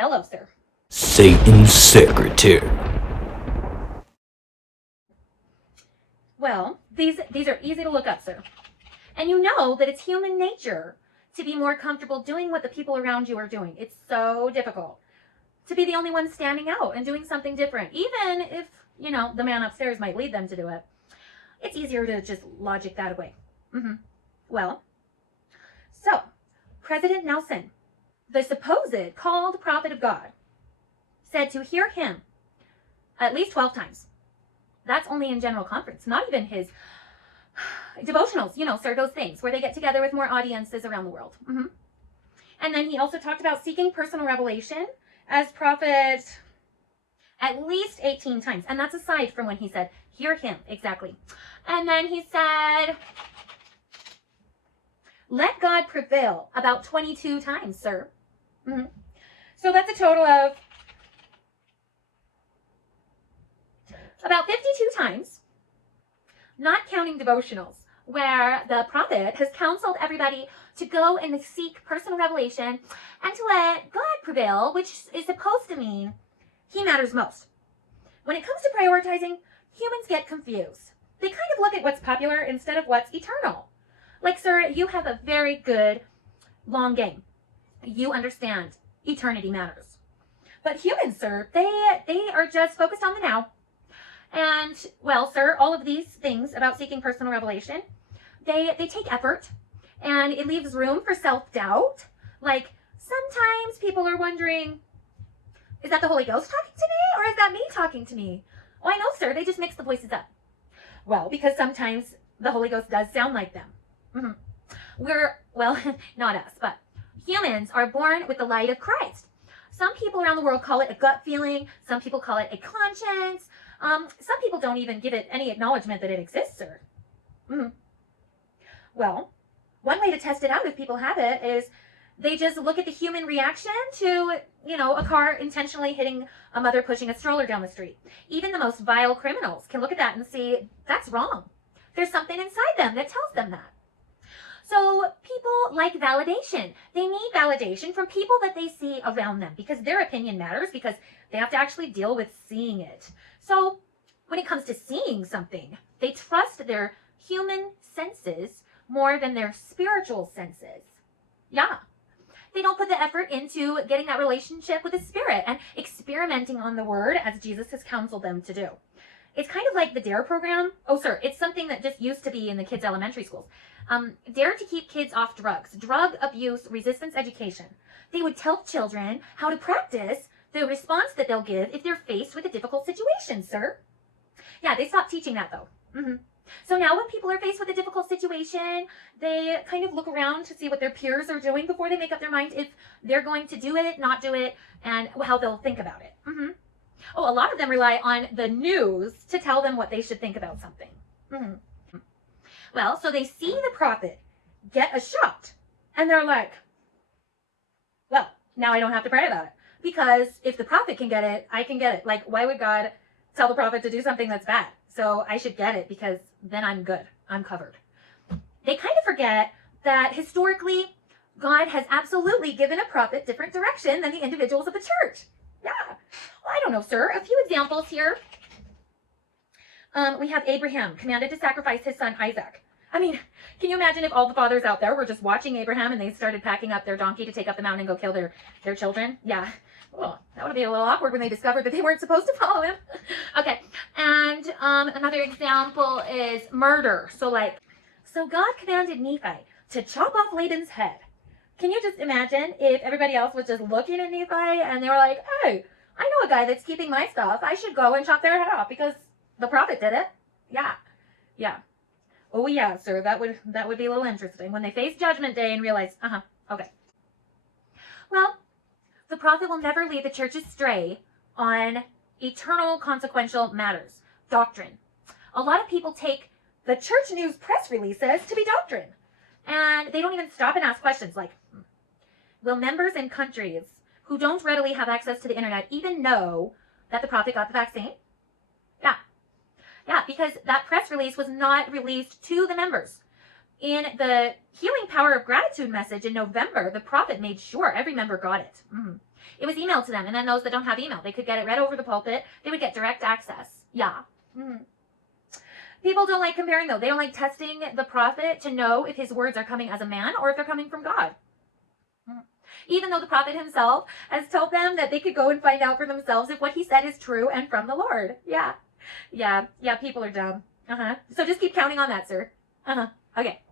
Hello, sir. Satan's secretary. Well, these are easy to look up, sir. And you know that it's human nature to be more comfortable doing what the people around you are doing. It's so difficult to be the only one standing out and doing something different, even if, the man upstairs might lead them to do it. It's easier to just logic that away. Well, so President Nelson, the supposed called prophet of God, said to hear him at least 12 times. That's only in general conference, not even his devotionals, sir, those things where they get together with more audiences around the world. And then he also talked about seeking personal revelation as prophet at least 18 times. And that's aside from when he said, hear him, exactly. And then he said, let God prevail about 22 times, sir. So that's a total of about 52 times, not counting devotionals, where the prophet has counseled everybody to go and seek personal revelation and to let God prevail, which is supposed to mean he matters most. When it comes to prioritizing, humans get confused. They kind of look at what's popular instead of what's eternal. Like, sir, you have a very good long game. You understand eternity matters. But humans, sir, they are just focused on the now. And, well, sir, all of these things about seeking personal revelation, they take effort, and it leaves room for self-doubt. Like, sometimes people are wondering, is that the Holy Ghost talking to me, or is that me talking to me? Why, no, sir, they just mix the voices up. Well, because sometimes the Holy Ghost does sound like them. Well, not us, but humans are born with the light of Christ. Some people around the world call it a gut feeling. Some people call it a conscience. Some people don't even give it any acknowledgement that it exists, sir. Well, one way to test it out if people have it is they just look at the human reaction to, a car intentionally hitting a mother pushing a stroller down the street. Even the most vile criminals can look at that and see, that's wrong. There's something inside them that tells them that. So people like validation. They need validation from people that they see around them because their opinion matters, because they have to actually deal with seeing it. So when it comes to seeing something, they trust their human senses more than their spiritual senses. Yeah. They don't put the effort into getting that relationship with the Spirit and experimenting on the Word as Jesus has counseled them to do. It's kind of like the DARE program. Oh, sir, it's something that just used to be in the kids' elementary schools. DARE to keep kids off drugs, drug abuse resistance education. They would tell children how to practice the response that they'll give if they're faced with a difficult situation, sir. Yeah, they stopped teaching that, though. So now when people are faced with a difficult situation, they kind of look around to see what their peers are doing before they make up their mind if they're going to do it, not do it, and how they'll think about it. Oh, a lot of them rely on the news to tell them what they should think about something. Well, so they see the prophet get a shot, and they're like, well, now I don't have to pray about it. Because if the prophet can get it, I can get it. Like, why would God tell the prophet to do something that's bad? So I should get it because then I'm good. I'm covered. They kind of forget that historically, God has absolutely given a prophet different direction than the individuals of the church. Yeah. Well, I don't know, sir. A few examples here. We have Abraham commanded to sacrifice his son Isaac. I mean, can you imagine if all the fathers out there were just watching Abraham and they started packing up their donkey to take up the mountain and go kill their children? Yeah. Well, that would be a little awkward when they discovered that they weren't supposed to follow him. Okay. And another example is murder. So God commanded Nephi to chop off Laban's head. Can you just imagine if everybody else was just looking at Nephi and they were like, hey, I know a guy that's keeping my stuff. I should go and chop their head off because the prophet did it. Yeah. Yeah. Oh, yeah, sir. That would be a little interesting when they face Judgment Day and realize, okay. Well, the prophet will never lead the church astray on eternal consequential matters, doctrine. A lot of people take the church news press releases to be doctrine, and they don't even stop and ask questions like, will members in countries who don't readily have access to the internet even know that the prophet got the vaccine? Yeah, because that press release was not released to the members. In the Healing Power of Gratitude message in November, the prophet made sure every member got it. It was emailed to them, and then those that don't have email, they could get it read over the pulpit. They would get direct access. Yeah. People don't like comparing, though. They don't like testing the prophet to know if his words are coming as a man or if they're coming from God. Even though the prophet himself has told them that they could go and find out for themselves if what he said is true and from the Lord. Yeah, people are dumb. So just keep counting on that, sir. Okay.